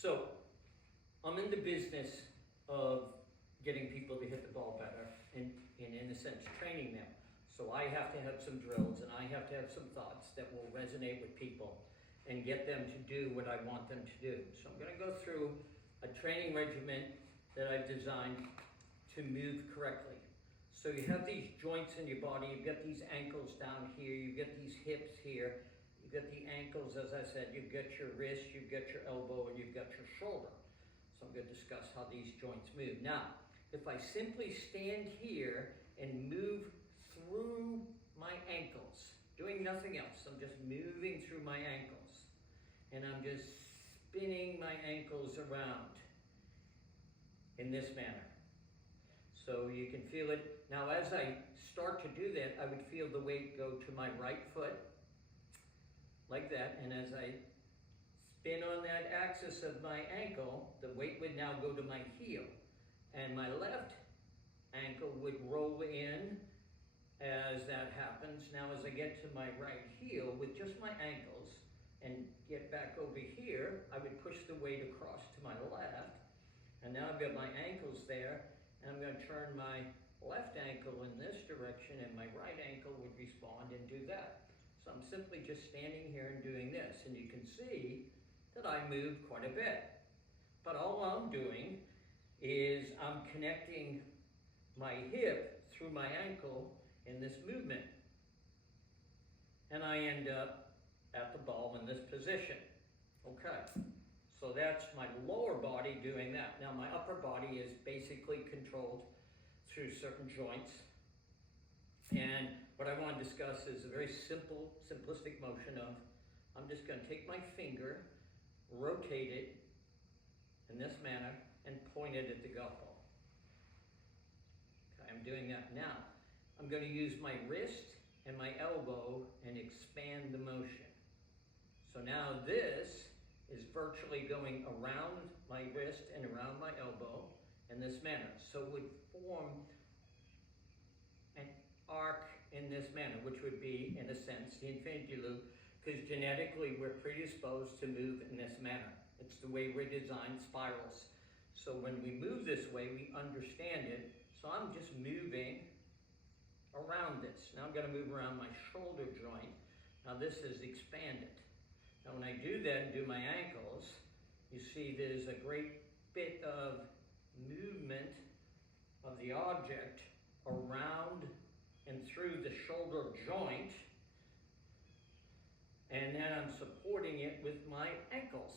So I'm in the business of getting people to hit the ball better and in a sense training them. So I have to have some drills and I have to have some thoughts that will resonate with people and get them to do what I want them to do. So I'm going to go through a training regimen that I've designed to move correctly. So you have these joints in your body, you've got these ankles down here, you've got these hips here, you've got the ankles, as I said, you've got your wrist, you've got your elbow, and you've got your shoulder. So I'm going to discuss how these joints move. Now, if I simply stand here and move through my ankles, doing nothing else, I'm just moving through my ankles, and I'm just spinning my ankles around in this manner. So you can feel it. Now as I start to do that, I would feel the weight go to my right foot, like that, and as I spin on that axis of my ankle, the weight would now go to my heel, and my left ankle would roll in as that happens. Now as I get to my right heel with just my ankles and get back over here, I would push the weight across to my left, and now I've got my ankles there, and I'm going to turn my left ankle in this direction, and my right ankle would respond and do that. So I'm simply just standing here and doing this, and you can see that I move quite a bit. But all I'm doing is I'm connecting my hip through my ankle in this movement. And I end up at the ball in this position. Okay, so that's my lower body doing that. Now my upper body is basically controlled through certain joints. And what I want to discuss is a very simple, simplistic motion of, I'm just going to take my finger, rotate it in this manner, and point it at the golf ball. Okay, I'm doing that now. I'm going to use my wrist and my elbow and expand the motion. So now this is virtually going around my wrist and around my elbow in this manner. So it would form an arc in this manner, which would be, in a sense, the infinity loop, because genetically we're predisposed to move in this manner. It's the way we're designed, spirals. So when we move this way, we understand it. So I'm just moving around this. Now I'm going to move around my shoulder joint. Now this is expanded. Now when I do that and do my ankles, you see there's a great bit of movement of the object around and through the shoulder joint, and then I'm supporting it with my ankles.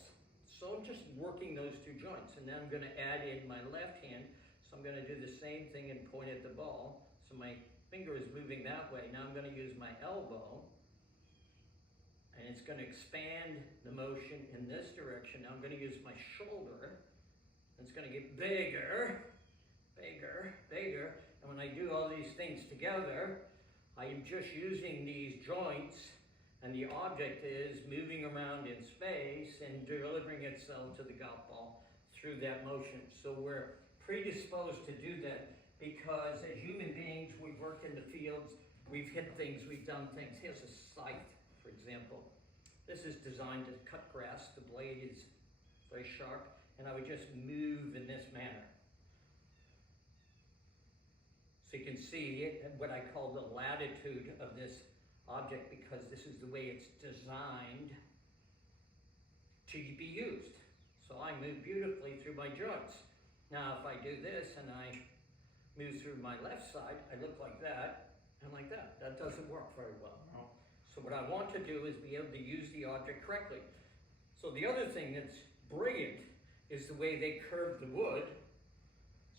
So I'm just working those two joints, and then I'm going to add in my left hand. So I'm going to do the same thing and point at the ball. So my finger is moving that way. Now I'm going to use my elbow, and it's going to expand the motion in this direction. Now I'm going to use my shoulder. It's going to get bigger, bigger, bigger. And when I do all these things together, I am just using these joints, and the object is moving around in space and delivering itself to the golf ball through that motion. So we're predisposed to do that because as human beings, we've worked in the fields, we've hit things, we've done things. Here's a scythe, for example. This is designed to cut grass. The blade is very sharp, and I would just move in this manner. So you can see it, what I call the latitude of this object, because this is the way it's designed to be used. So I move beautifully through my joints. Now if I do this and I move through my left side, I look like that and like that. That doesn't work very well. No. So what I want to do is be able to use the object correctly. So the other thing that's brilliant is the way they curve the wood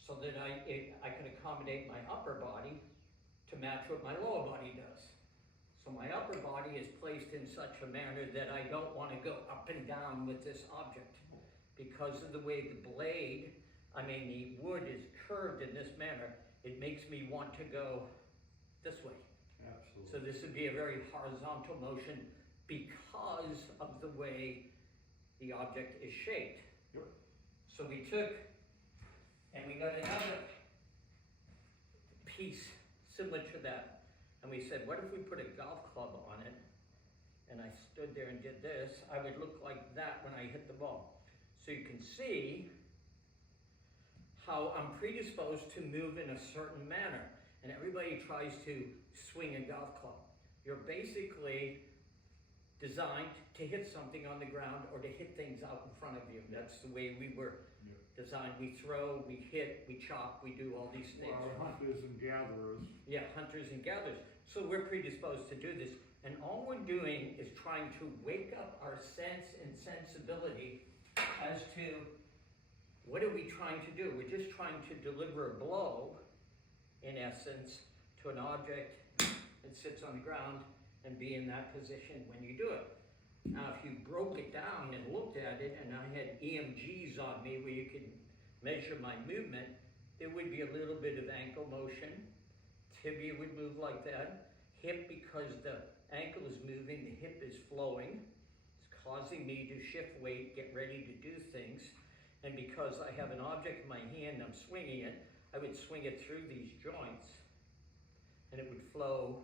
so that I can accommodate my upper body to match what my lower body does. So my upper body is placed in such a manner that I don't want to go up and down with this object because of the way the blade, the wood is curved in this manner. It makes me want to go this way. Absolutely. So this would be a very horizontal motion because of the way the object is shaped. Yep. So we took and we got another piece similar to that, and we said, what if we put a golf club on it, and I stood there and did this, I would look like that when I hit the ball. So you can see how I'm predisposed to move in a certain manner. And everybody tries to swing a golf club. You're basically designed to hit something on the ground or to hit things out in front of you. That's the way we were designed. We throw, we hit, we chop, we do all these things. Well, hunters and gatherers. Yeah, hunters and gatherers. So we're predisposed to do this. And all we're doing is trying to wake up our sense and sensibility as to what are we trying to do. We're just trying to deliver a blow, in essence, to an object that sits on the ground and be in that position when you do it. Now, if you broke it down and looked at it, and I had EMGs on me where you could measure my movement, there would be a little bit of ankle motion. Tibia would move like that. Hip, because the ankle is moving, the hip is flowing. It's causing me to shift weight, get ready to do things. And because I have an object in my hand, I'm swinging it, I would swing it through these joints, and it would flow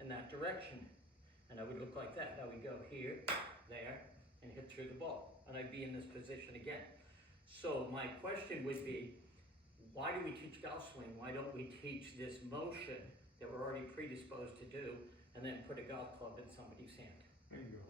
in that direction. And I would look like that. I would go here, there, and hit through the ball. And I'd be in this position again. So my question would be, why do we teach golf swing? Why don't we teach this motion that we're already predisposed to do, and then put a golf club in somebody's hand? Bingo.